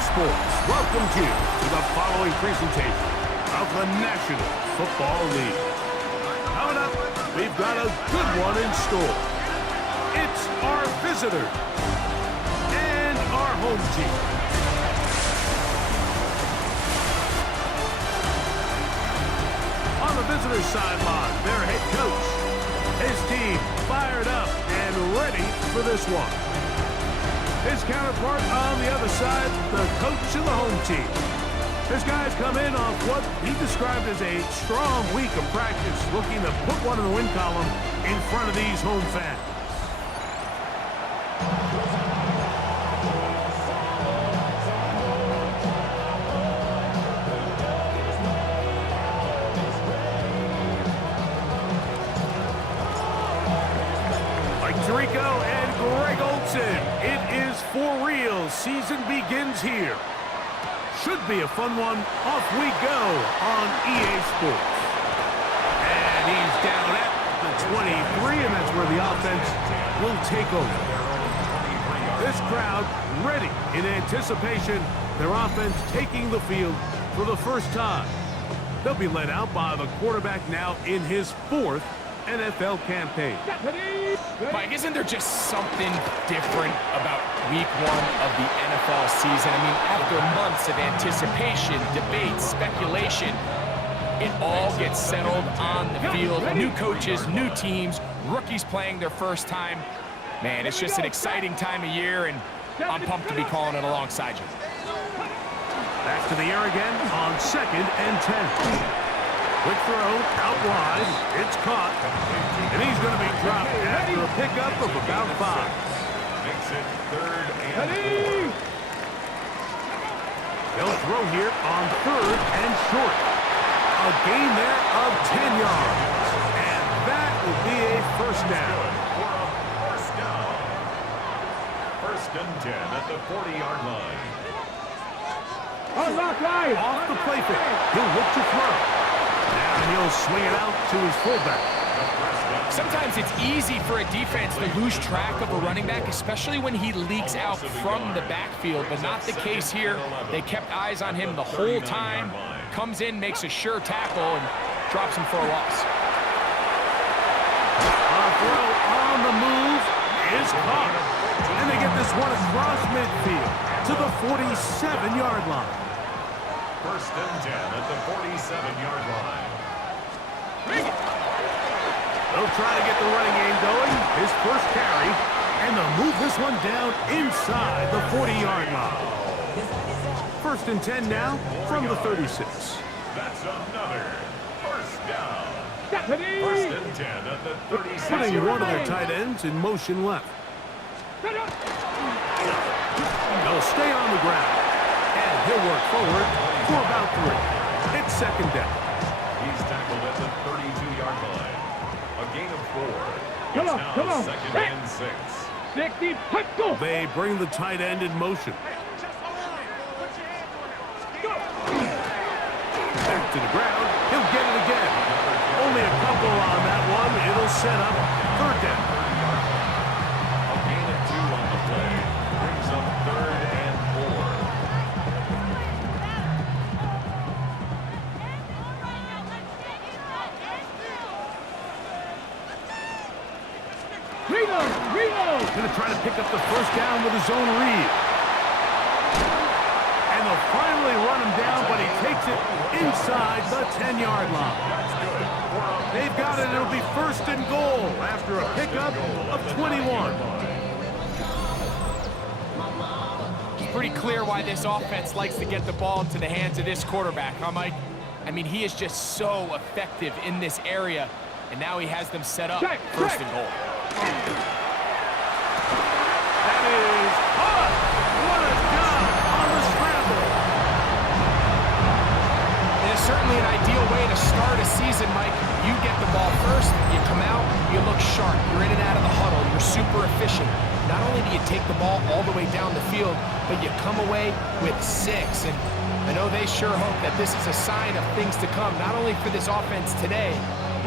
Sports welcomes you to the following presentation of the National Football League. Coming up, we've got a good one in store. It's our visitors and our home team. On the visitors' sideline, their head coach. His team fired up and ready for this one. His counterpart on the other side, the coach of the home team. His guys come in off what he described as a strong week of practice, looking to put one in the win column in front of these home fans. It is for real. Season begins here. Should be a fun one. Off we go on EA Sports. And he's down at the 23, and that's where the offense will take over. This crowd ready in anticipation. Their offense taking the field for the first time. They'll be led out by the quarterback now in his 4th NFL campaign. Mike, isn't there just something different about week 1 of the NFL season? I mean, after months of anticipation, debate, speculation, it all gets settled on the field. New coaches, new teams, rookies playing their first time. Man, it's just an exciting time of year, and I'm pumped to be calling it alongside you. Back to the air again on 2nd and 10. Quick throw, out wide, it's caught, and he's going to be dropped after a pickup of about 5. Makes it 3rd and 4. They'll throw here on 3rd and short. A gain there of 10 yards, and that will be a first down. For a first down. 1st and 10 at the 40-yard line. Off the play fake, he'll look to throw. And he'll swing it out to his fullback. Sometimes it's easy for a defense to lose track of a running back, especially when he leaks out from the backfield, but not the case here. They kept eyes on him the whole time. Comes in, makes a sure tackle, and drops him for a loss. A throw on the move is caught. And they get this one across midfield to the 47-yard line. 1st and 10 at the 47-yard line. They'll try to get the running game going. His first carry, and they'll move this one down inside the 40-yard line. 1st and 10 now from the 36. That's another first down. 1st and 10 at the 36. Putting one of their tight ends in motion left. They'll stay on the ground, and he'll work forward for about 3. It's 2nd down. He's tackled at the 32-yard line. A gain of 4. It's now 2nd and 6. They bring the tight end in motion. Back to the ground. He'll get it again. Only a couple on that one. It'll set up 3rd down. A gain of 2 on the play. Brings up 3rd and 4. Going to try to pick up the first down with his own read. And they'll finally run him down, but he takes it inside the 10-yard line. They've got it. It'll be 1st and goal after a pickup of 21. It's pretty clear why this offense likes to get the ball into the hands of this quarterback, huh, Mike? I mean, he is just so effective in this area, and now he has them set up 1st and goal. That is caught. What a job on the scramble. It is certainly an ideal way to start a season, Mike. You get the ball first, you come out, you look sharp. You're in and out of the huddle. You're super efficient. Not only do you take the ball all the way down the field, but you come away with 6. And I know they sure hope that this is a sign of things to come, not only for this offense today,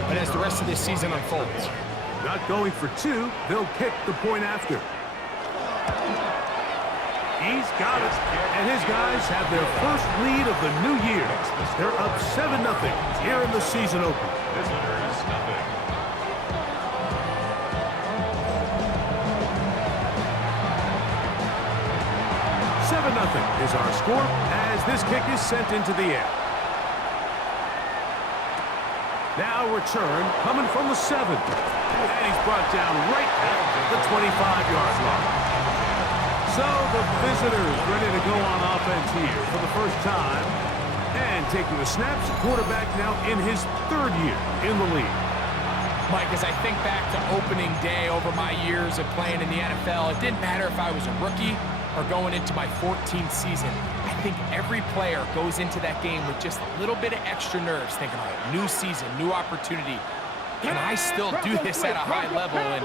but as the rest of this season unfolds. Not going for 2, they'll kick the point after. He's got it. And his guys have their first lead of the new year. They're up 7-0 here in the season opener. Visitors, nothing. 7-0 is our score as this kick is sent into the air. Now return coming from the 7. And he's brought down right at the 25-yard line. So the visitors ready to go on offense here for the first time. And taking the snaps, quarterback now in his 3rd year in the league. Mike, as I think back to opening day over my years of playing in the NFL, it didn't matter if I was a rookie or going into my 14th season. I think every player goes into that game with just a little bit of extra nerves, thinking, all right, new season, new opportunity. Can I still do this at a high level? And,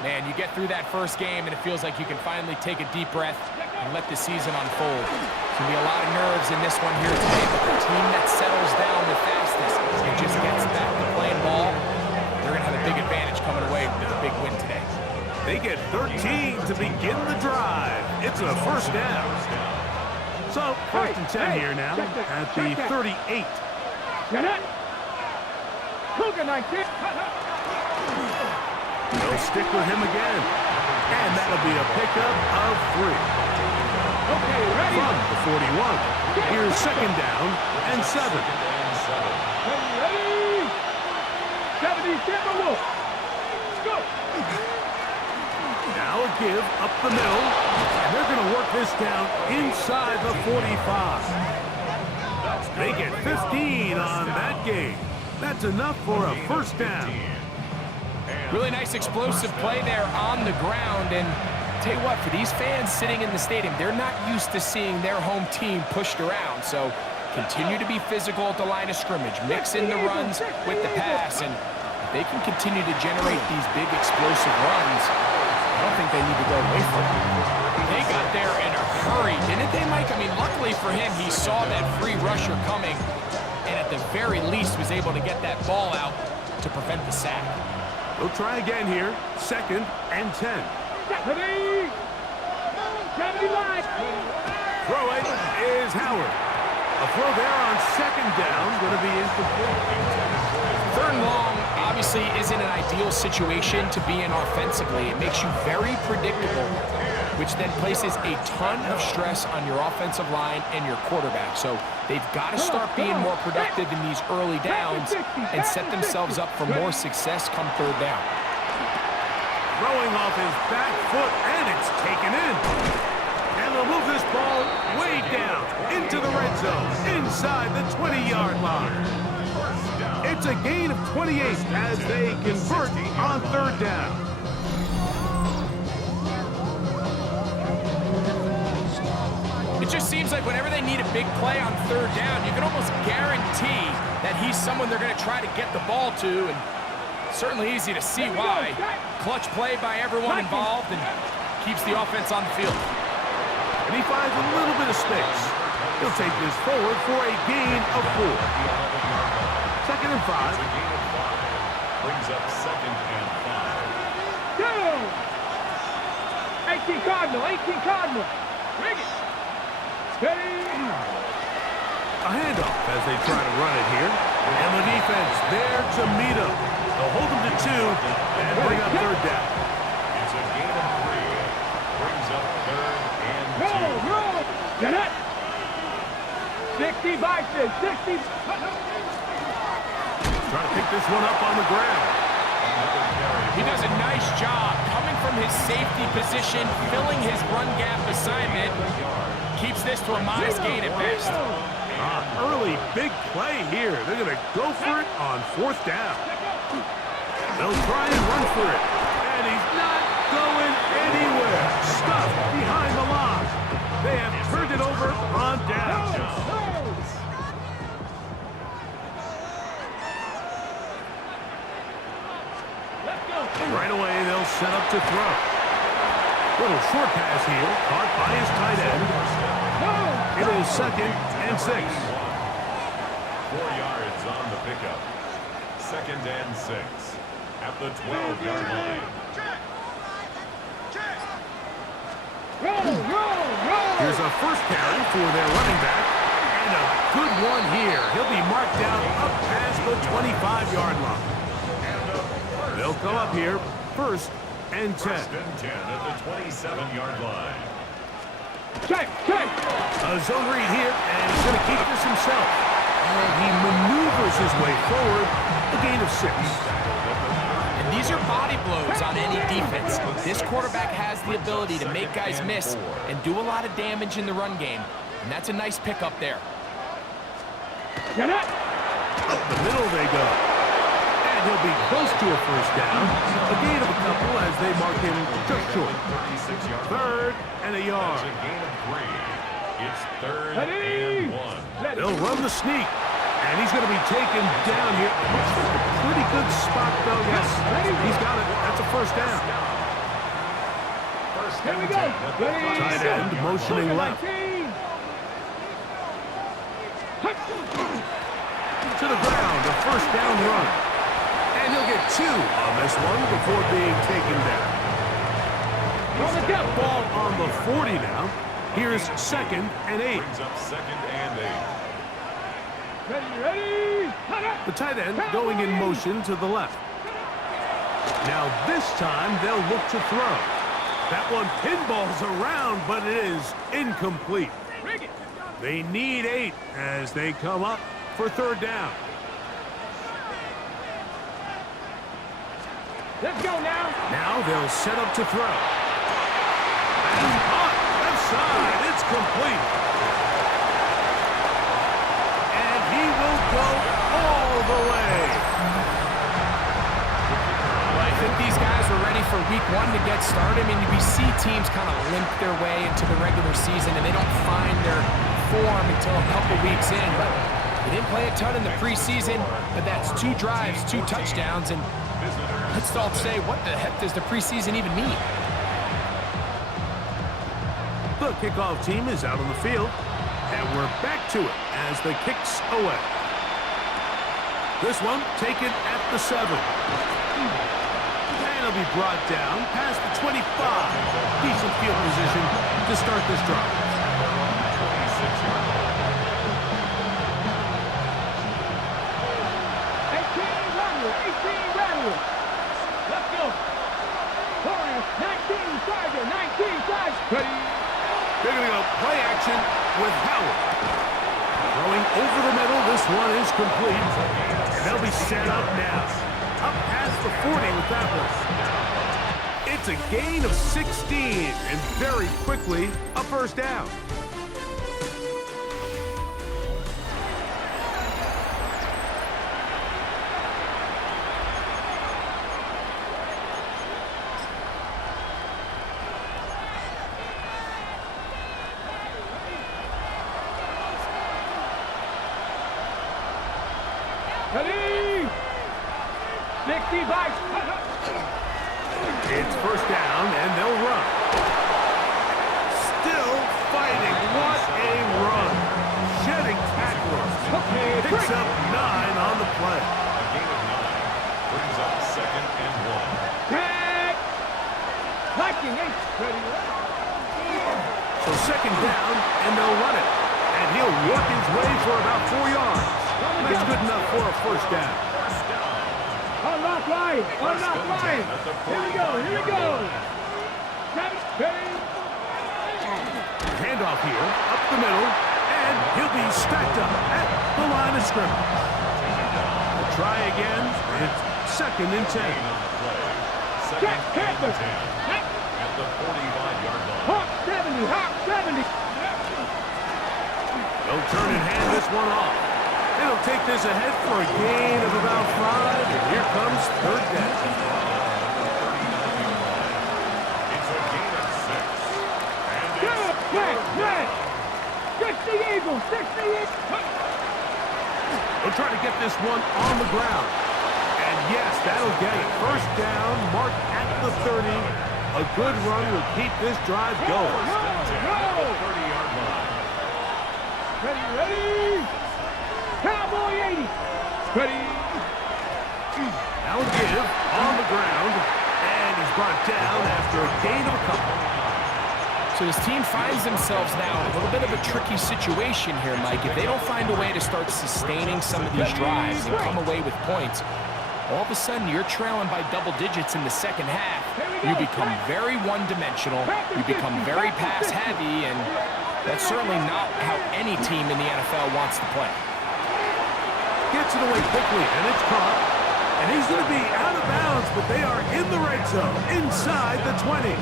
man, you get through that first game, and it feels like you can finally take a deep breath and let the season unfold. There's going to be a lot of nerves in this one here today, but the team that settles down the fastest and just gets back to playing ball, they're going to have a big advantage coming away with a big win today. They get 13 to begin the drive. It's a first down. So, 1st and 10 here now at the 38. They'll stick with him again. And that'll be a pickup of 3. Okay, ready? From the 41. Here's 2nd down and 7. Ready? 70, get the wolf. Let's go. Now a give up the middle. And they're going to work this down inside the 45. They get 15 on that game. That's enough for a first down. Really nice explosive play there on the ground. And tell you what, for these fans sitting in the stadium, they're not used to seeing their home team pushed around. So continue to be physical at the line of scrimmage. Mix in the runs with the pass. And if they can continue to generate these big explosive runs, I don't think they need to go away from it. They got there in a hurry, didn't they, Mike? I mean, luckily for him, he saw that free rusher coming, and at the very least was able to get that ball out to prevent the sack. They'll try again here. 2nd and 10. Throwing is Howard. A throw there on 2nd down, going to be incomplete. 3rd and long obviously isn't an ideal situation to be in offensively. It makes you very predictable, which then places a ton of stress on your offensive line and your quarterback. So they've got to start being more productive in these early downs and set themselves up for more success come 3rd down. Throwing off his back foot, and it's taken in. And they'll move this ball way down into the red zone, inside the 20-yard line. It's a gain of 28 as they convert on 3rd down. It just seems like whenever they need a big play on 3rd down, you can almost guarantee that he's someone they're going to try to get the ball to, and certainly easy to see why. Clutch play by everyone involved and keeps the offense on the field. And he finds a little bit of space. He'll take this forward for a gain of 4. 2nd and 5. Brings up 2nd and 5. Go! 18 Cardinal, 18 Cardinal. Rig it. Steady. A handoff as they try to run it here. And the defense there to meet him. They'll hold him to 2 and bring up 3rd down. It's a gain of 3. Brings up 3rd and 2. Roll. Get it. 60 by 60. Trying to pick this one up on the ground. He does a nice job coming from his safety position, filling his run gap assignment. Keeps this to a modest gain at best. Early big play here. They're going to go for it on 4th down. They'll try and run for it. And he's not going anywhere. Stuffed behind the line. They have turned it over on down. Right away, they'll set up to throw. Little short pass here, caught by his tight end. It is 2nd and 6. 4 yards on the pickup. 2nd and 6 at the 12-yard line. There's a first carry for their running back. And a good one here. He'll be marked down up past the 25-yard line. They'll come up here, 1st and 10. First and 10 at the 27-yard line. Check, check. A zone read here, and he's going to keep this himself. And he maneuvers his way forward, a gain of 6. And these are body blows on any defense. This quarterback has the ability to make guys miss and do a lot of damage in the run game. And that's a nice pickup there. Get it. Up the middle they go. And he'll be close to a first down. A gain of a couple as they mark him just short. 3rd and a yard. That's a gain of 3. It's 3rd Ready. and 1. They'll run the sneak. And he's going to be taken down here. Looks like a pretty good spot, though. Yes, he's got it. That's a first down. Here we go. Tight end motioning left. To the ground, a first down run. And he'll get 2 on this one before being taken down. Ball on the 40 now. Here's 2nd and 8. Brings up 2nd and 8. Ready. The tight end going in motion to the left. Now this time they'll look to throw. That one pinballs around, but it is incomplete. They need 8 as they come up for 3rd down. Let's go now. Now they'll set up to throw. And caught left side. It's complete. And he will go all the way. Well, I think these guys were ready for week 1 to get started. I mean, we see teams kind of limp their way into the regular season, and they don't find their form until a couple weeks in. But they didn't play a ton in the preseason, but that's 2 drives, 2 touchdowns, and let's all say, what the heck does the preseason even mean? The kickoff team is out on the field, and we're back to it as the kick's away. This one taken at the 7. And it'll be brought down past the 25. Decent field position to start this drive. 26-yard line. 18 Rattle. Let's go. 19 Tiger. 19 Tiger. Ready. They're going to go play action with Howard. Throwing over the middle. This one is complete. And they'll be set up now. Up past the 40 with that one. It's a gain of 16. And very quickly, a first down. Ready. 60 bikes. It's first down, and they'll run. Still fighting. What a run. Shedding tacklers. Picks up 9 on the play. A gain of 9. Brings up 2nd and 1. Tag. Viking 8. Ready. So 2nd down, and they'll run it. And he'll work his way for about 4 yards. That's good enough for a first down. Unlock line. Unlock line. Here we go. Here we go. Handoff here, up the middle, and he'll be stacked up at the line of scrimmage. We'll try again. It's 2nd and 10. Second and 10 at the 45-yard line. Hawk 70. Hawk 70. They'll turn and hand this one off. They'll take this ahead for a gain of about 5, and here comes 3rd down. It's a gain of 6. And Good. Red. 60 Eagles. 60 Eagles. They'll try to get this one on the ground. And yes, that'll get it. First down, marked at the 30. A good run will keep this drive going. at the 30-yard line. Ready. Cowboy 80. Ready. Now give on the ground, and he's brought down after a gain of a couple. So this team finds themselves now in a little bit of a tricky situation here, Mike. If they don't find a way to start sustaining some of these drives and come away with points, all of a sudden you're trailing by double digits in the second half. You become very one-dimensional, you become very pass-heavy, and that's certainly not how any team in the NFL wants to play. Gets it away quickly, and it's caught. And he's going to be out of bounds, but they are in the red zone, inside the 20.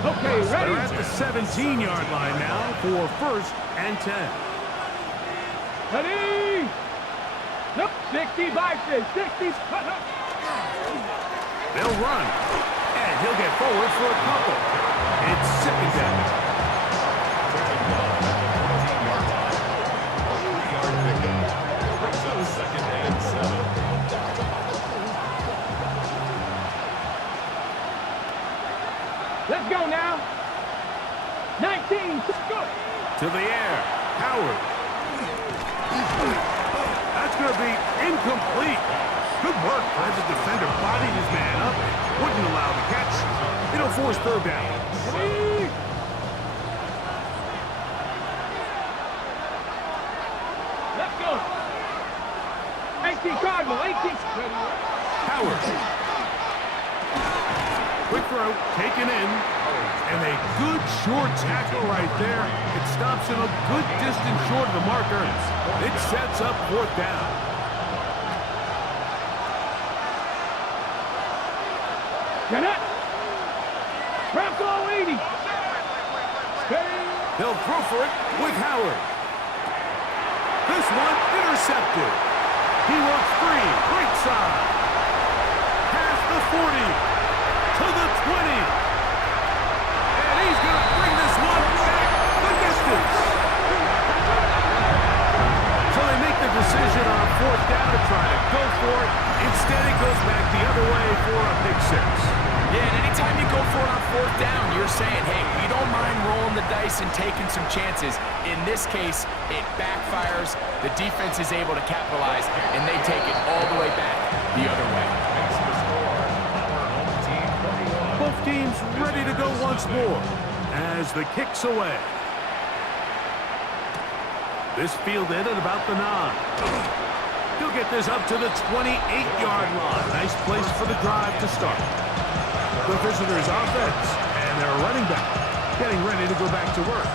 Okay, ready? They're at the 17-yard line now for 1st and 10. Ready? Nope, 65, 60. They'll run, and he'll get forward for a couple. It's second down. Second and 7. Let's go now. 19, let's go. To the air, Howard. That's going to be incomplete. Good work as the defender bodied his man up. Wouldn't allow the catch. It'll force third down. Ready? Let's go. 18 Cardinal, 18. Howard. Quick throw, taken in. And a good short tackle right there. It stops him a good distance short of the marker. It sets up 4th down. Get it. Bronco 80. They'll throw for it with Howard. This one intercepted. He works free, right side. Past the 40 to the 20. And he's going to bring this one back the distance. So they make the decision on 4th down to try to go for it. Instead, it goes back the other way for a pick 6. Yeah, and anytime you go for it on 4th down, you're saying, hey, we don't mind rolling the dice and taking some chances. In this case, it backfires. The defense is able to capitalize, and they take it all the way back the other way. Both teams ready to go once more as the kick's away. This fielded at about the 9. He'll get this up to the 28-yard line. Nice place for the drive to start. The visitors' offense and their running back getting ready to go back to work.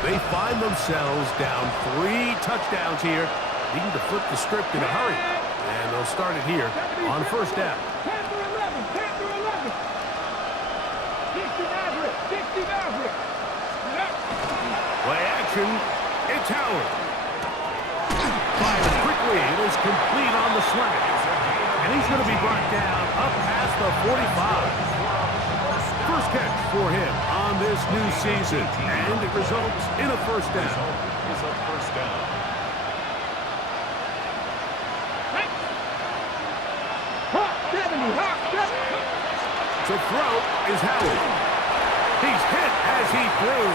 They find themselves down 3 touchdowns here, needing to flip the script in a hurry. And they'll start it here on 1st down. 60 Maverick. Play action. It's Howard. Fires quickly. It is complete on the slant. And he's going to be brought down up past the 45. First catch for him on this new season. And it results in a 1st down. Is a 1st down. To throw is Howard. He's hit as he threw.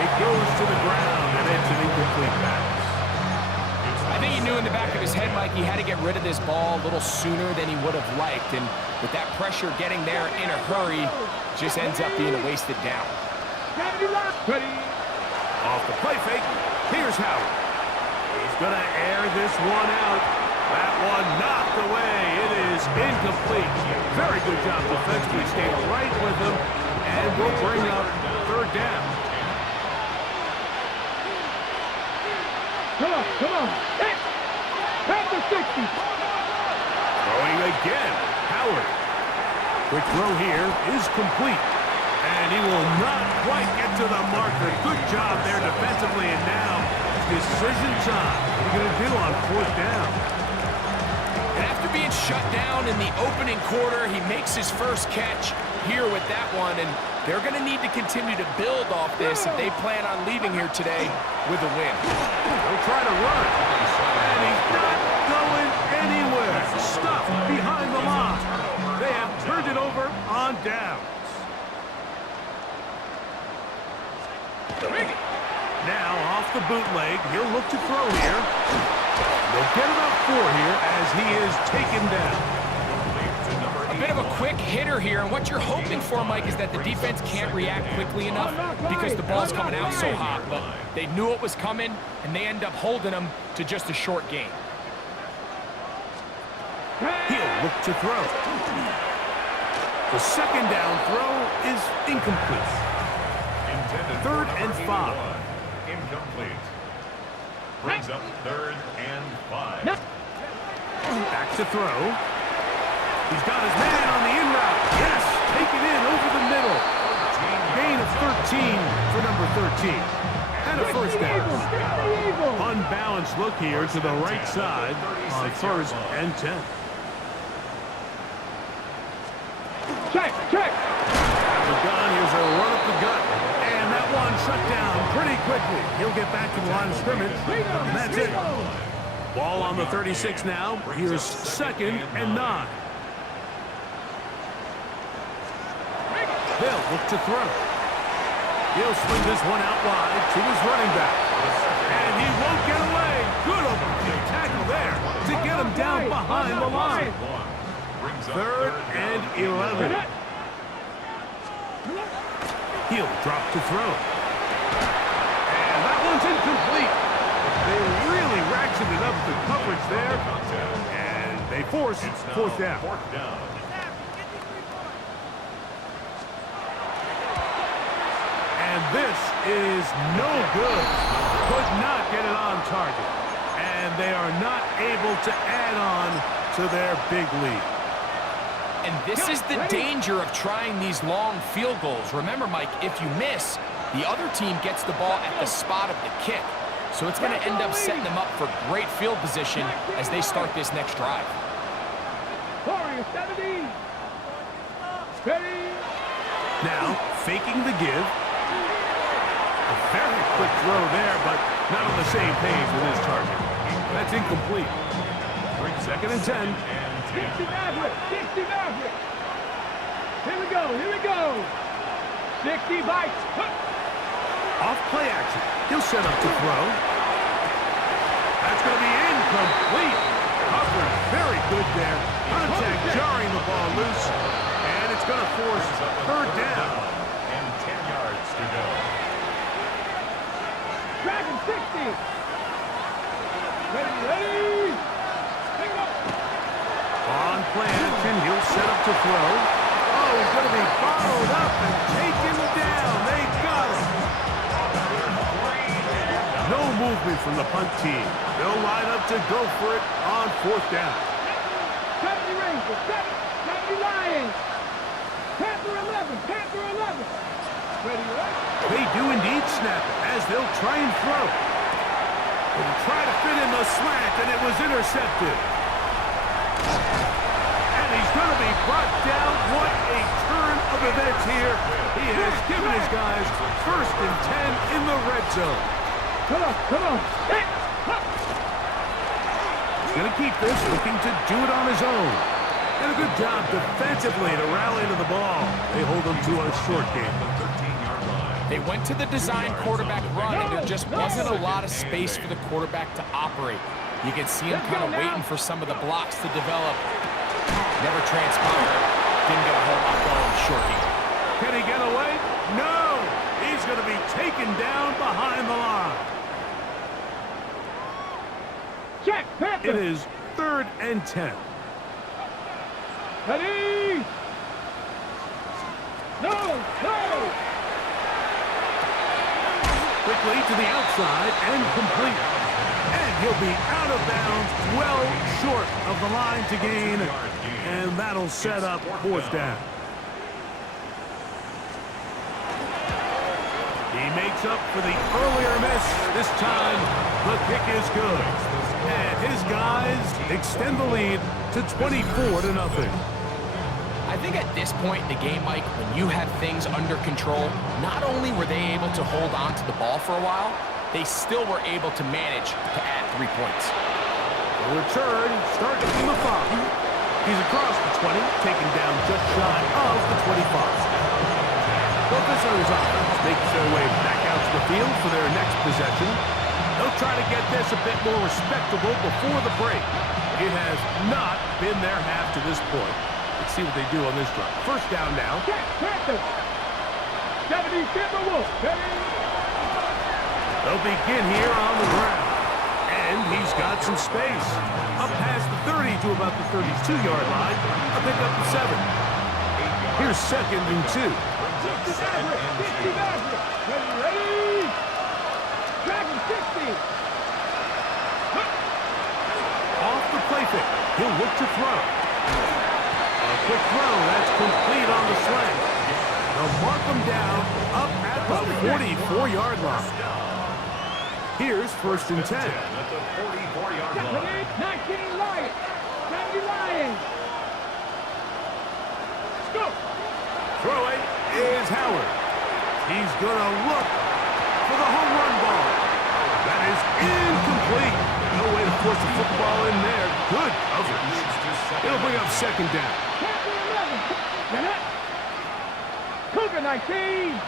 It goes to the ground, and it's an incomplete pass. I think he knew in the back of his head, Mike, he had to get rid of this ball a little sooner than he would have liked. And with that pressure getting there in a hurry, just ends up being a wasted down. Off the play fake, here's Howard. He's going to air this one out. That one knocked away. It is incomplete. Very good job defensively. Stayed right with him. And we'll bring up 3rd down. Come on. Past the 60. Throwing again. Howard. Quick throw here is complete. And he will not quite get to the marker. Good job there defensively. And now, decision time. What are you going to do on 4th down? And after being shut down in the opening quarter, he makes his first catch here with that one, and they're going to need to continue to build off this if they plan on leaving here today with a win. They'll try to run, and he's not going anywhere. Stuck behind the line. They have turned it over on downs. Now off the bootleg, he'll look to throw here. They'll get about 4 here as he is taken down. A bit of a quick hitter here, and what you're hoping for, Mike, is that the defense can't react quickly enough because the ball's coming out so hot. But they knew it was coming, and they end up holding them to just a short gain. He'll look to throw. The second down throw is incomplete. Intended 3rd and 5. Incomplete. Brings up 3rd and 5. Back to throw. He's got his man on the in route. Yes, take it in over the middle. Gain of 13 for number 13. And a first down. Unbalanced look here to the right side on 1st and 10. Check. The gun, here's a run up the gut. And that one shut down pretty quickly. He'll get back to the line of scrimmage. And that's it. Ball on the 36 now. Here's 2nd and 9. They'll look to throw. He'll swing this one out wide to his running back. And he won't get away. Good open field tackle there to get him down behind the line. 3rd and 11. He'll drop to throw. And that one's incomplete. They really ratcheted up the coverage there. And they force 4th down. And this is no good. Could not get it on target. And they are not able to add on to their big lead. And this is the danger of trying these long field goals. Remember, Mike, if you miss, the other team gets the ball at the spot of the kick. So it's going to end up setting them up for great field position as they start this next drive. 70. Ready. Now, faking the give. A very quick throw there, but not on the same page with his target. That's incomplete. 2nd and 10. 60 Maverick. Here we go. 60 bites. Off play action. He'll set up to throw. That's going to be incomplete. Coverage very good there. Contact jarring the ball loose. And it's going to force 3rd down. And 10 yards to go. Dragon 60. Ready. On play action, he'll set up to throw. Oh, he's going to be followed up and taken down. They got him. No movement from the punt team. They'll line up to go for it on 4th down. 70 Rangers, 70 Lions. Panther 11. Ready. They do indeed snap it as they'll try and throw. They'll try to fit in the slant, and it was intercepted. And he's going to be brought down. What a turn of events here. He has given his guys 1st and 10 in the red zone. Come on. He's going to keep this, looking to do it on his own. And a good job defensively to rally to the ball. They hold him to a short game. They went to the design quarterback run, and there just wasn't a lot of space for the quarterback to operate. You can see him kind of waiting for some of the blocks to develop. Never transpired. Didn't get a whole lot going short game. Can he get away? No! He's going to be taken down behind the line. Check, Panther. It is 3rd and 10. Ready. No. Quickly to the outside and complete. And he'll be out of bounds, well short of the line to gain. And that'll set up 4th down. He makes up for the earlier miss. This time, the kick is good. And his guys extend the lead to 24-0. I think at this point in the game, Mike, when you have things under control, not only were they able to hold on to the ball for a while, they still were able to manage to add 3 points. The return starts from the 5. He's across the 20, taken down just shy of the 25. The visitors' offense makes their way back out to the field for their next possession. They'll try to get this a bit more respectable before the break. It has not been their half to this point. Let's see what they do on this drive. First down now. They'll begin here on the ground. And he's got some space. Up past the 30 to about the 32-yard line. A pick up to 7. Here's 2nd and 2. Off the play fake. He'll look to throw. A quick throw. That's complete on the slant. They'll mark him down up at the 44-yard line. Here's 1st and 10. At the 44-yard line. 19 Lions. 70 Lions. Let's go. Throwing is Howard. He's going to look for the home run ball. That is incomplete. No way to force the football in there. Good coverage. It'll bring up 2nd down. Cougar 19.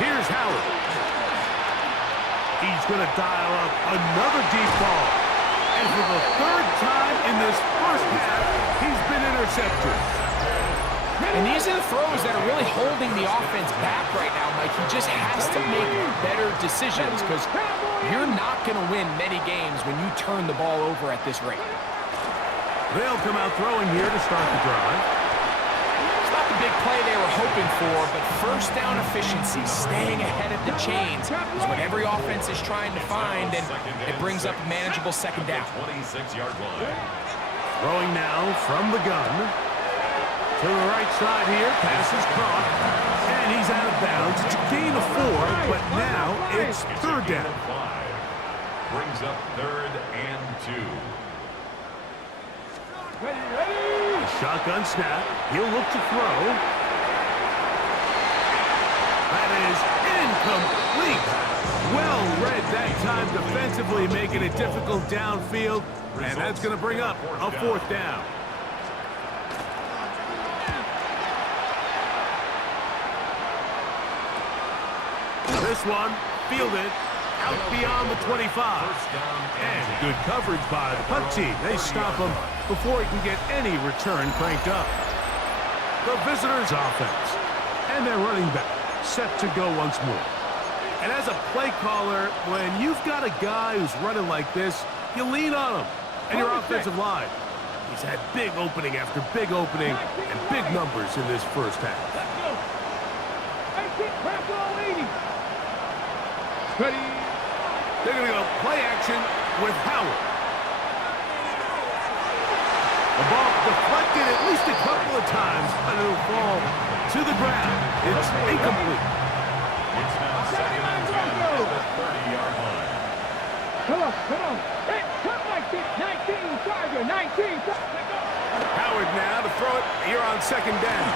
Here's Howard. He's going to dial up another deep ball. And for the 3rd time in this first half, he's been intercepted. And these are the throws that are really holding the offense back right now, Mike. He just has to make better decisions because you're not going to win many games when you turn the ball over at this rate. They'll come out throwing here to start the drive. It's not the big play they were hoping for, but first down efficiency, staying ahead of the chains, is what every offense is trying to find, and it brings up a manageable 2nd down. 26-yard line. Throwing now from the gun. To the right side here, pass is caught, and he's out of bounds. It's a gain of 4, but now it's 3rd down. Brings up 3rd and 2. A shotgun snap. He'll look to throw. That is incomplete. Well read that time defensively, making it difficult downfield, and that's going to bring up a 4th down. This one, fielded out beyond the 25. And good coverage by the punt team. They stop him before he can get any return cranked up. The visitors' offense. And their running back set to go once more. And as a play caller, when you've got a guy who's running like this, you lean on him and your offensive line. He's had big opening after big opening and big numbers in this first half. Ready. They're going to go play action with Howard. The ball deflected at least a couple of times, and it'll fall to the ground. It's incomplete. It's now 2nd and 10 at the 30-yard line. Come on. Hey, come like this. 19, Charger, 19. Howard now to throw it here on 2nd down.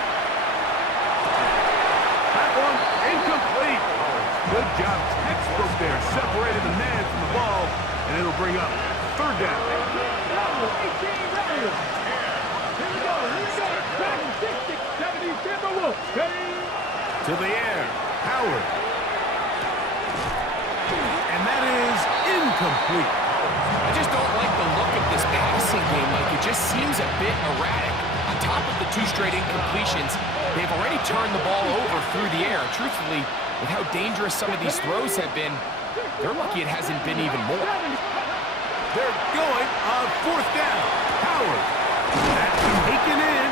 That one incomplete. Good job. Textbook there. Separated the man from the ball, and it'll bring up 3rd down. Here we go. 70 Timberwolves. Ready. To the air. Howard. And that is incomplete. I just don't like the look of this passing game. Like, it just seems a bit erratic. On top of the 2 straight incompletions, they've already turned the ball over through the air. Truthfully, with how dangerous some of these throws have been, they're lucky it hasn't been even more. They're going on 4th down. Howard. That's taken in.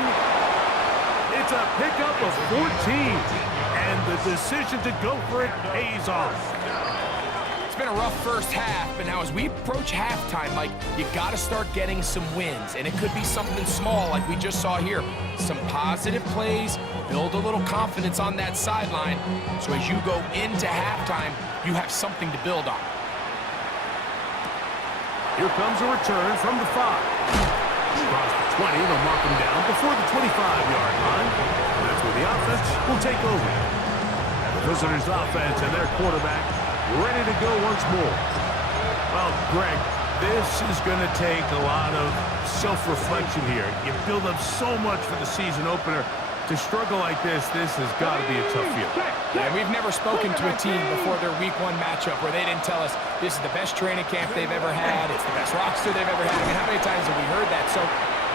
It's a pickup of 14. And the decision to go for it pays off. It's been a rough first half, but now as we approach halftime, Mike, you got to start getting some wins. And it could be something small like we just saw here. Some positive plays, build a little confidence on that sideline. So as you go into halftime, you have something to build on. Here comes a return from the 5. Across the 20, they'll mark him down before the 25-yard line. And that's where the offense will take over. The visitors' offense and their quarterback ready to go once more. Well, Greg, this is going to take a lot of self-reflection here. You build up so much for the season opener. To struggle like this has got to be a tough field. Yeah, we've never spoken to a team before their week 1 matchup where they didn't tell us this is the best training camp they've ever had, it's the best roster they've ever had. I mean, how many times have we heard that? So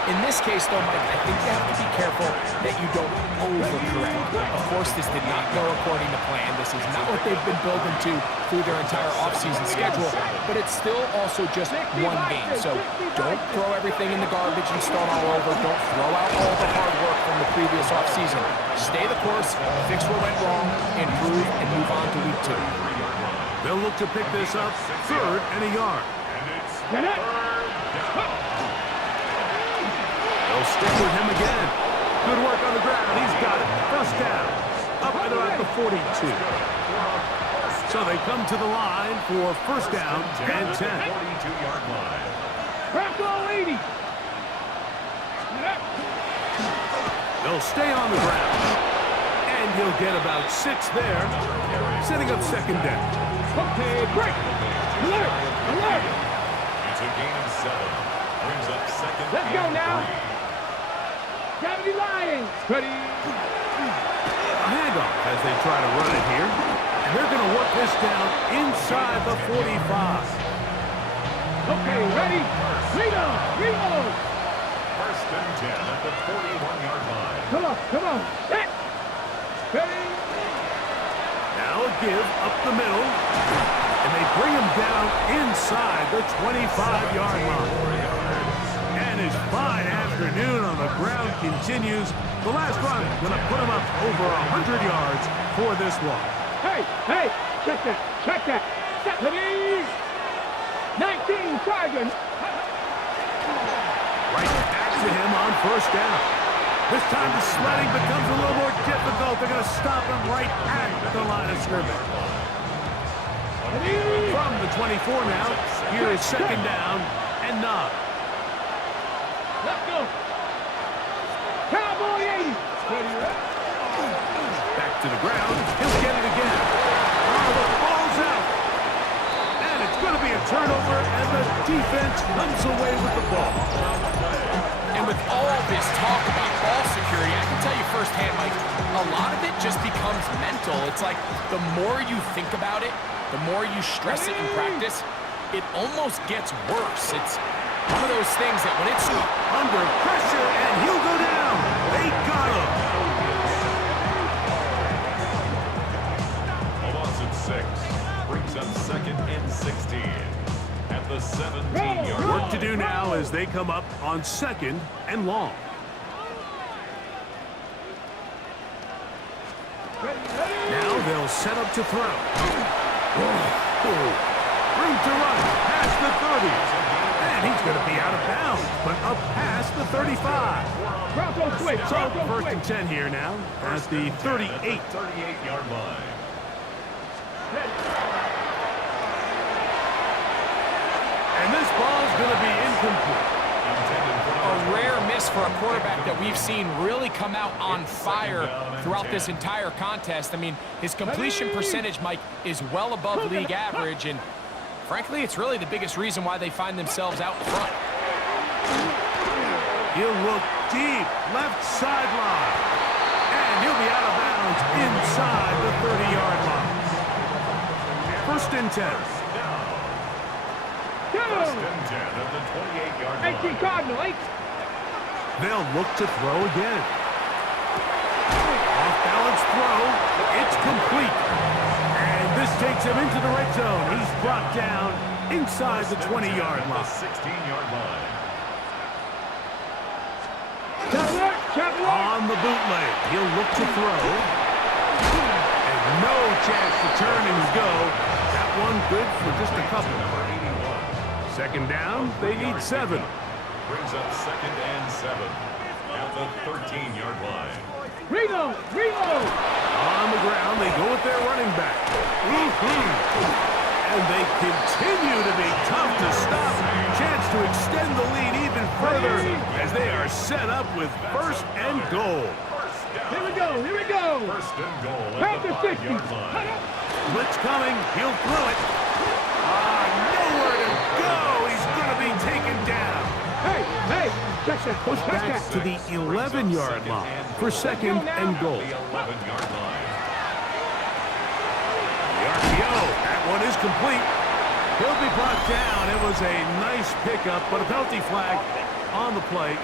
In this case, though, Mike, I think you have to be careful that you don't overcorrect. Of course, this did not go according to plan. This is not what they've been building to through their entire offseason schedule, but it's still also just one game. So don't throw everything in the garbage and start all over. Don't throw out all the hard work from the previous offseason. Stay the course, fix what went wrong, improve, and move on to week 2. They'll look to pick this up 3rd and a yard. Get it. They'll stick with him again. Good work on the ground. He's got it. First down. Up and about the 42. So they come to the line for first down and 10. 42-yard line. Press all 80. They'll stay on the ground. And he'll get about 6 there, setting up second down. Okay, break. Alert. Alert. It's a gain of 7. Brings up second. Let's go and now. 3. 70 Lions. Ready. A handoff as they try to run it here. And they're going to work this down inside the 45. Okay, ready. Reload. Reload. First and 10 at the 41-yard line. Come on. Come on. Set. Ready. Now a give up the middle. And they bring him down inside the 25-yard line. And his fine afternoon on the ground continues. The last run going to put him up over 100 yards for this one. Hey, hey, check that, check that. Ready? 19 Tigers. Right back to him on first down. This time the sledding becomes a little more difficult. They're going to stop him right at the line of scrimmage. From the 24 now, here is second down and 9. Let's go. Cowboy 80. Back to the ground. He'll get it again. Oh, the ball's out. And it's going to be a turnover, and the defense comes away with the ball. And with all this talk about ball security, I can tell you firsthand, Mike, a lot of it just becomes mental. It's like the more you think about it, the more you stress it in practice, it almost gets worse. It's one of those things that when it's Under pressure, and he'll go down. They got him. A loss of 6. Brings up second and 16 at the 17-yard line. Work to do now as they come up on second and long. Now they'll set up to throw. Room to run past the 30. And he's going to be out of bounds, but up past the 35. Bronco switch. So Bronco first switch. and 10 here now at the 38. 38-yard line. And this ball's going to be incomplete. a rare miss for a quarterback that we've seen really come out on fire throughout this entire contest. I mean, his completion percentage, Mike, is well above league average, and frankly, it's really the biggest reason why they find themselves out in front. He'll look deep, left sideline, and he'll be out of bounds inside the 30-yard line. First and 10. First and 10 at the 28-yard line. 18 Cardinal, 8. They'll look to throw again. Off-balance throw. It's complete. And this takes him into the red zone. He's brought down inside the 20-yard line. 16-yard line. On the bootleg, he'll look to throw. And no chance to turn and go. That one good for just a couple. Second down, they need 7. Brings up second and 7 at the 13-yard line. Reload! Reload! On the ground, they go with their running back. And they continue to be tough to stop. Chance to extend the lead even further as they are set up with first and goal. Here we go! Here we go! First and goal Back at the to 60. 5-yard line. Blitz coming, he'll throw it. Nowhere to go. He's going to be taken down. Hey! Hey! Check that! Push Check back that! to the 11-yard line for second and goal. The 11-yard line. The RPO, that one is complete. He'll be brought down. It was a nice pickup, but a penalty flag on the play.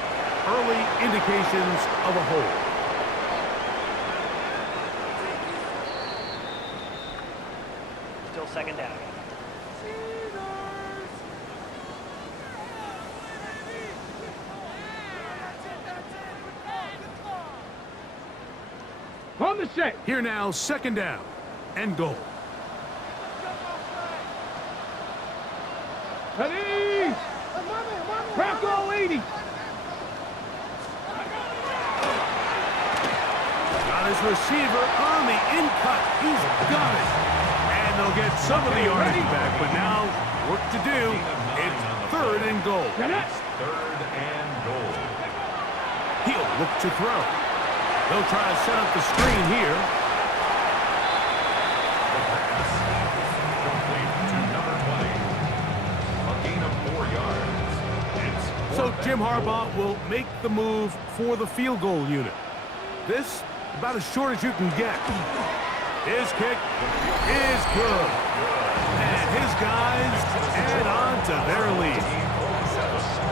early indications of a hold. Still second down. On the set. Here now, second down and goal. Ready? Bronco 80. Got his receiver on the in-cut. He's got it. And they'll get some of the yardage back, but now work to do. It's third and goal. Third and goal. He'll look to throw. They'll try to set up the screen here. The pass. Complete to number 20. A gain of 4 yards. It's So fourth Jim and goal. Harbaugh will make the move for the field goal unit. This, about as short as you can get. His kick is good. And his guys add on to their lead.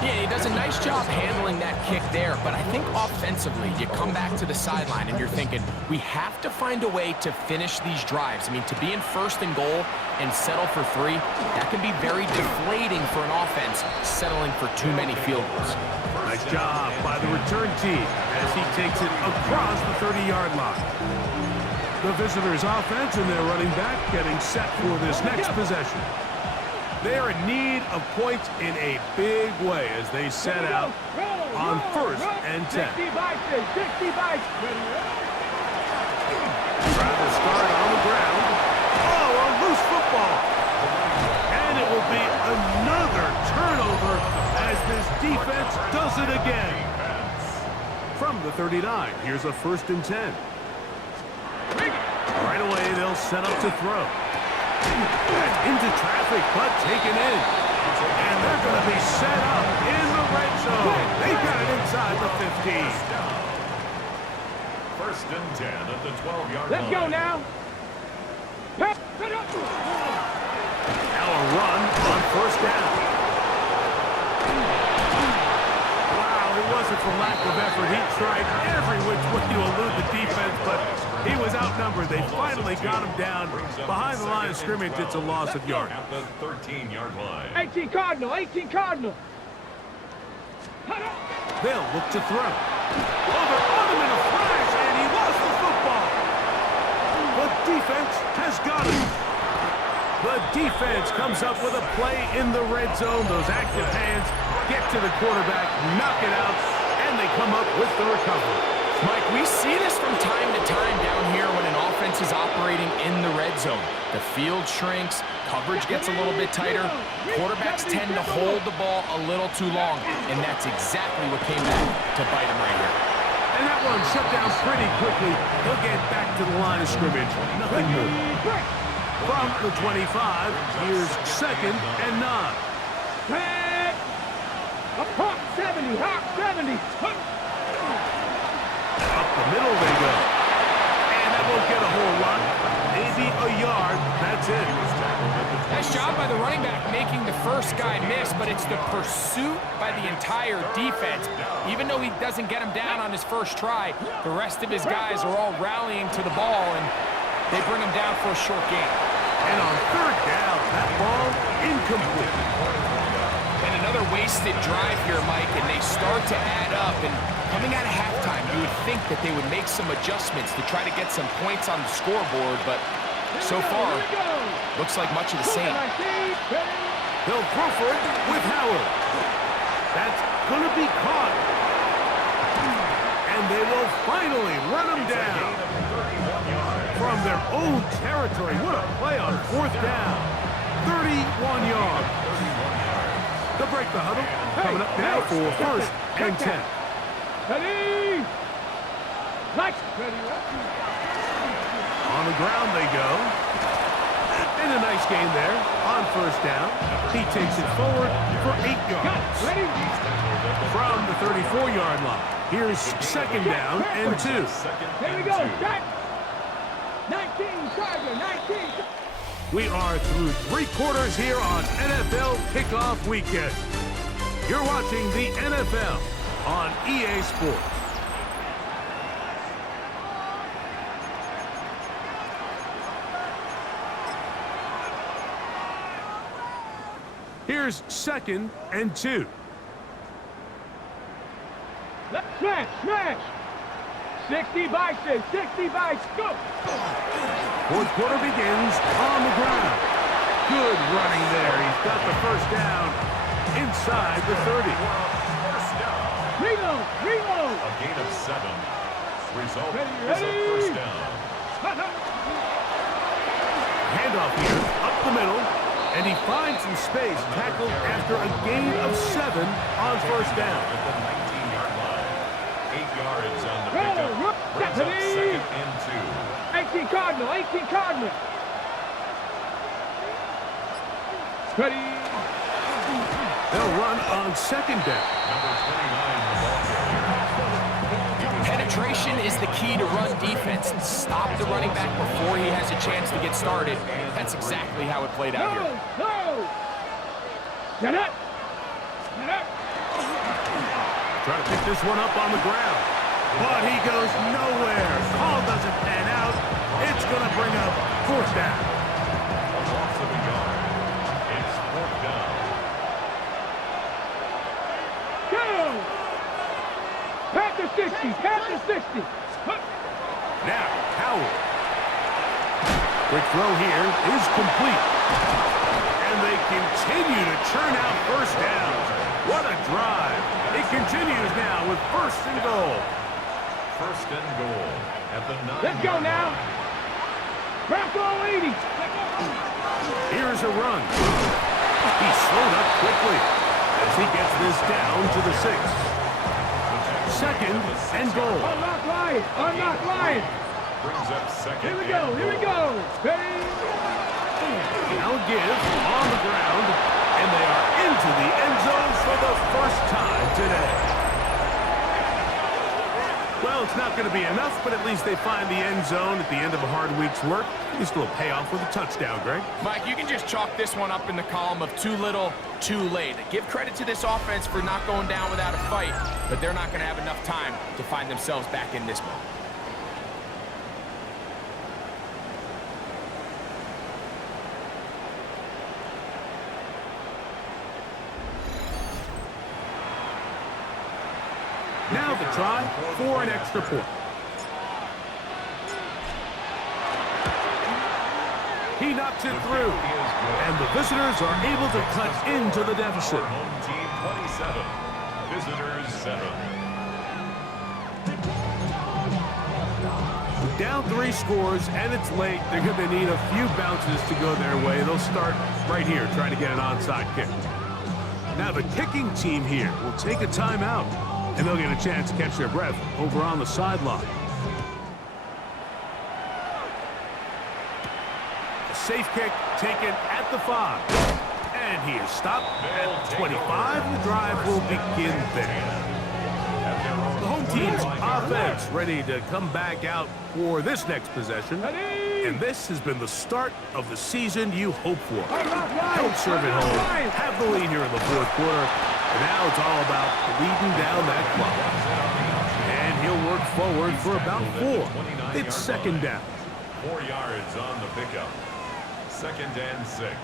Yeah, he does a nice job handling that kick there, but I think offensively, you come back to the sideline and you're thinking, we have to find a way to finish these drives. I mean, to be in first and goal and settle for 3, that can be very deflating for an offense, settling for too many field goals. Nice job by the return team as he takes it across the 30-yard line. The visitors' offense and their running back getting set for this next possession. They're in need of points in a big way as they set out on first and 10. 60 by 60 by. Try to start on the ground. Oh, a loose football. And it will be another turnover as this defense does it again. From the 39, here's a first and 10. Right away, they'll set up to throw. That's into traffic, but taken in. And they're going to be set up in the red zone. They've got it inside the 15. First and 10 at the 12-yard line. Let's go now. Now a run on first down. Wow, it wasn't for lack of effort. He tried every which way to elude the defense, but he was outnumbered. They finally got him down behind the line of scrimmage. It's a loss of yard. At the 13-yard line. 18 Cardinal, 18 Cardinal. They'll look to throw. Over on him in a flash, and he lost the football. The defense has got him. The defense comes up with a play in the red zone. Those active hands get to the quarterback, knock it out, and they come up with the recovery. Mike, we see this from time to time down here when an offense is operating in the red zone. The field shrinks, coverage gets a little bit tighter, quarterbacks tend to hold the ball a little too long, and that's exactly what came back to bite him right here. And that one shut down pretty quickly. He'll get back to the line of scrimmage. Nothing more. From the 25, here's second and 9. Hawk 70, Hawk 70. Up the middle they go. And that won't get a whole lot. Maybe a yard. That's it. Nice job by the running back making the first guy miss, but it's the pursuit by the entire defense. Even though he doesn't get him down on his first try, the rest of his guys are all rallying to the ball, and they bring him down for a short gain. And on third down, that ball incomplete. And another wasted drive here, Mike, and they start to add up. And coming out of halftime, you would think that they would make some adjustments to try to get some points on the scoreboard, but so far, looks like much of the same. They'll throw for it with Howard. That's going to be caught. And they will finally run him down from their own territory. What a play on fourth down. 31 yards. They'll break the huddle. Coming up now for first and 10. Ready? On the ground they go. And a nice gain there on first down. He takes it forward for 8 yards. From the 34-yard line. Here's second down and 2. Here we go. Shot. 19, Tiger, 19. We are through 3 quarters here on NFL Kickoff Weekend. You're watching the NFL on EA Sports. Here's 2nd and 2. Smash, smash. 60 by 6, 60 by 6, go. Fourth quarter begins on the ground. Good running there. He's got the first down inside the 30. Reload, reload. A gain of 7. Result Ready, is a first down. Handoff here, up the middle, and he finds some space, tackled after a gain of 7 on first down. At the 19-yard line. 8 yards on the pickup. Brings up 2nd and 2. 18 Cardinal, 18 Cardinal. Ready. They'll run on 2nd down. Number 29 in the ball carrier. Penetration is the key to run defense. Stop the running back before he has a chance to get started. That's exactly how it played out here. No. Get up. Get up. Trying to pick this one up on the ground. But he goes nowhere. Call doesn't pan out. It's going to bring up 4th down. A loss of a yard. It's 4th down. Go. Pat the 60, pat the 60. Now, Howard. Quick throw here is complete. And they continue to churn out first downs. What a drive. It continues now with 1st and goal. 1st and goal at the 9. Let's go now. Bronco 80. Here's a run. He's slowed up quickly as he gets this down to the 6. 2nd and goal. Unlock Lion. Unlock Lion. Brings up 2nd. Here we go. Here we go. Ready. Now a give on the ground, and they are into the end zone for the first time today. Well, it's not going to be enough, but at least they find the end zone at the end of a hard week's work. At least it'll pay off with a touchdown, Greg. Mike, you can just chalk this one up in the column of too little, too late. Give credit to this offense for not going down without a fight, but they're not going to have enough time to find themselves back in this one. Now the try for an extra point. He knocks it through, and the visitors are able to cut into the deficit. Home team 27, visitors 7. Down 3 scores, and it's late. They're going to need a few bounces to go their way. They'll start right here, trying to get an onside kick. Now the kicking team here will take a timeout, and they'll get a chance to catch their breath over on the sideline. A safe kick taken at the 5. And he is stopped at 25. The drive will begin there. The home team's offense ready to come back out for this next possession. And this has been the start of the season you hope for. Help serve it home, have the lead here in the 4th quarter, and now it's all about leading down that clock. And he'll work forward for about 4. It's 2nd down. 4 yards on the pickup. 2nd and 6.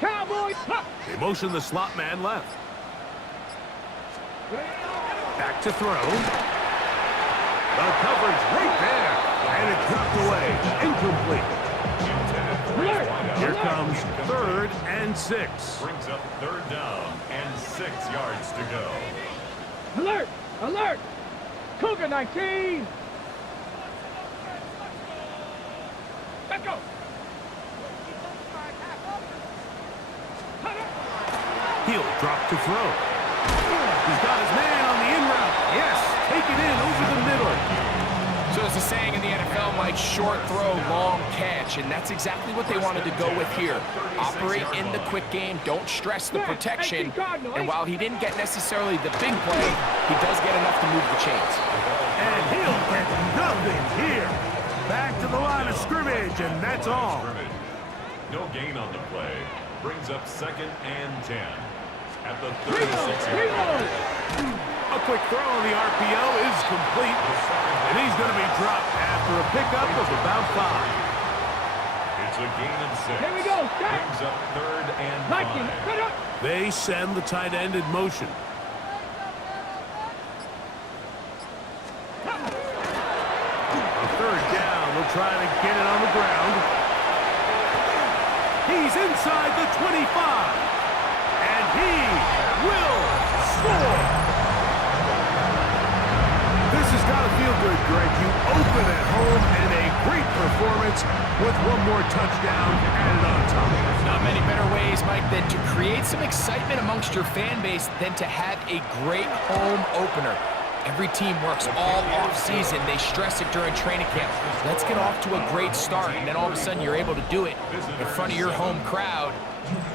Cowboys. They motion the slot man left. Back to throw. The coverage right there. And it's knocked away. Incomplete. Here comes 3rd and 6. Brings up 3rd down and 6 yards to go. Alert! Alert! Cougar 19! Let's go! He'll drop to throw. He's got his man on the in route. Yes, take it in over the middle. So there's a saying in the NFL, Mike, short throw, long catch, and that's exactly what they wanted to go with here. Operate in the quick game, don't stress the protection, and while he didn't get necessarily the big play, he does get enough to move the chains. And he'll get nothing here. Back to the line of scrimmage, and that's all. No gain on the play. Brings up 2nd and 10. at the 36-yard line. A quick throw on the RPO is complete, and he's going to be dropped after a pickup of about 5. It's a gain of 6. Here we go. Brings up 3rd and 5. They send the tight end in motion. A 3rd down. They'll try to get it on the ground. He's inside the 25. And he will score. This has got to feel good, Greg. You open at home and a great performance with one more touchdown added on top. Not many better ways, Mike, than to create some excitement amongst your fan base than to have a great home opener. Every team works all off-season. They stress it during training camp. Let's get off to a great start, and then all of a sudden you're able to do it in front of your home crowd.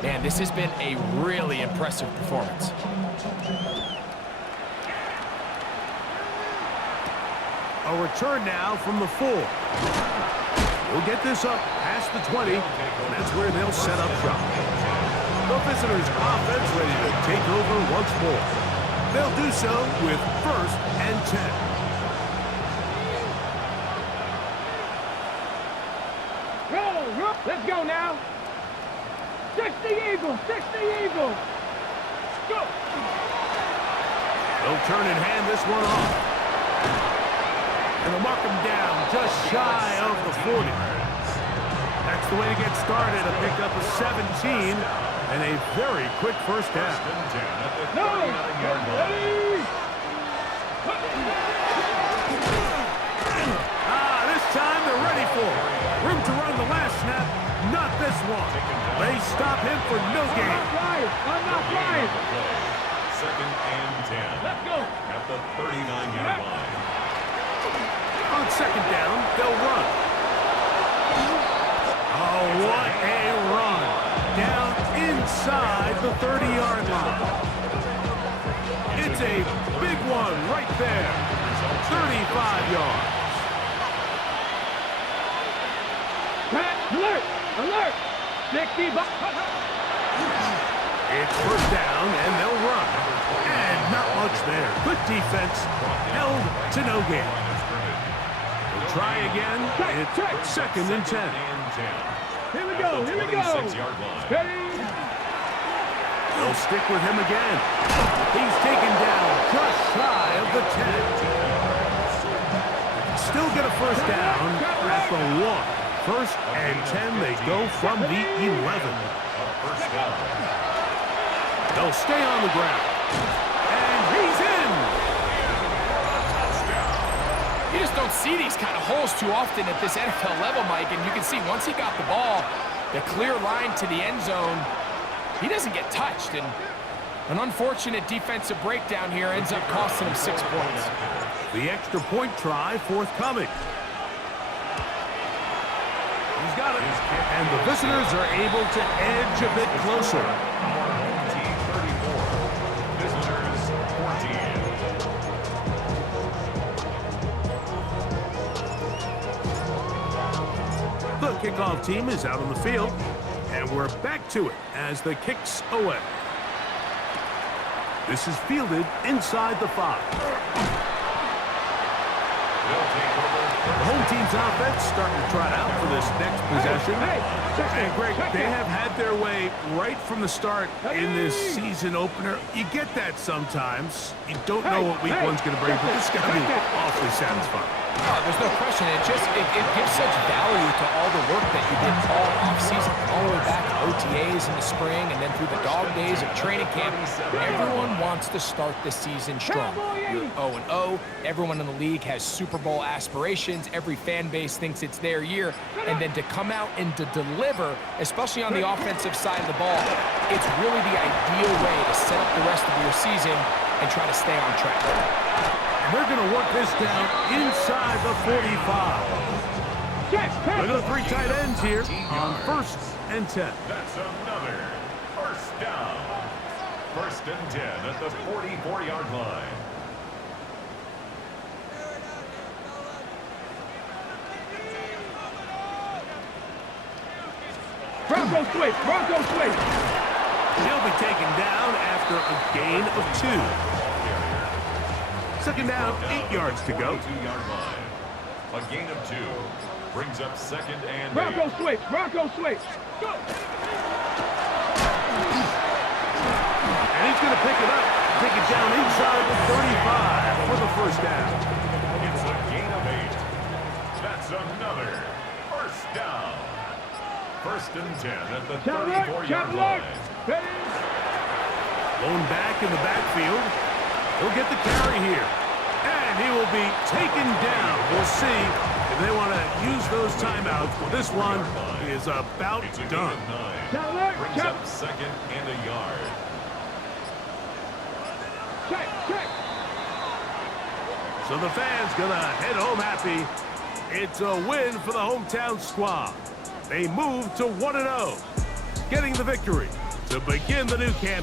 Man, this has been a really impressive performance. A return now from the 4. We'll get this up past the 20, and that's where they'll set up shop. The visitors' offense ready to take over once more. They'll do so with 1st and 10. Roll. Let's go now. 60 Eagles. Go. They'll turn and hand this one off. And they'll mark him down just shy of the 40. That's the way to get started. A pickup of 17 and a very quick first down. No. This time they're ready for it. Room to run the last snap. Not this one. They stop him for no gain. I'm not flying. 2nd and 10. Let's go. At the 39-yard line. On 2nd down, they'll run. Oh, what a run. Down inside the 30-yard line. It's a big one right there. 35 yards. Alert. 60. It's 1st down, and they'll run. And not much there. Good defense. Held to no gain. They'll try again. It's 2nd and 10. Here we go. 26-yard line. Ready. They'll stick with him again. He's taken down just shy of the 10. Still get a 1st down at the 1. 1st and 10. They go from the 11. First down. They'll stay on the ground. And he's in. You just don't see these kind of holes too often at this NFL level, Mike, and you can see once he got the ball, the clear line to the end zone, he doesn't get touched, and an unfortunate defensive breakdown here ends up costing him 6 points. The extra point try forthcoming. He's got it. And the visitors are able to edge a bit closer. Team 34. Visitors 14. The kickoff team is out on the field. And we're back to it as the kick's away. This is fielded inside the 5. The home team's offense starting to trot out for this next possession. And Greg, they have had their way right from the start in this season opener. You get that sometimes. You don't know what week one's going to bring, but this is going to be awfully satisfying. Oh, there's no question. It gives such value to all the work that you did all offseason, all the way back in OTAs in the spring, and then through the dog days of training camp. Everyone wants to start the season strong. You're 0-0. Everyone in the league has Super Bowl aspirations. Every fan base thinks it's their year. And then to come out and to deliver, especially on the offensive side of the ball, it's really the ideal way to set up the rest of your season and try to stay on track. They're going to work this down inside the 45. Look at the 3 tight ends here on 1st and 10. That's another first down. 1st and 10 at the 44-yard line. Bronco switch. He'll be taken down after a gain of 2. Second down, 8 yards to go. 2-yard line. A gain of 2 brings up second and 8. Bronco switch. Bronco switch. Go. And he's going to pick it up. Take it down inside the 35 for the first down. It's a gain of 8. That's another first down. First and 10 at the 34-yard line. Going back in the backfield. He'll get the carry here. And he will be taken down. We'll see if they want to use those timeouts. Well, this one is about It's a gain done. of 9. Brings up second and a yard. Check. So the fans gonna head home happy. It's a win for the hometown squad. They move to 1-0, getting the victory to begin the new campaign.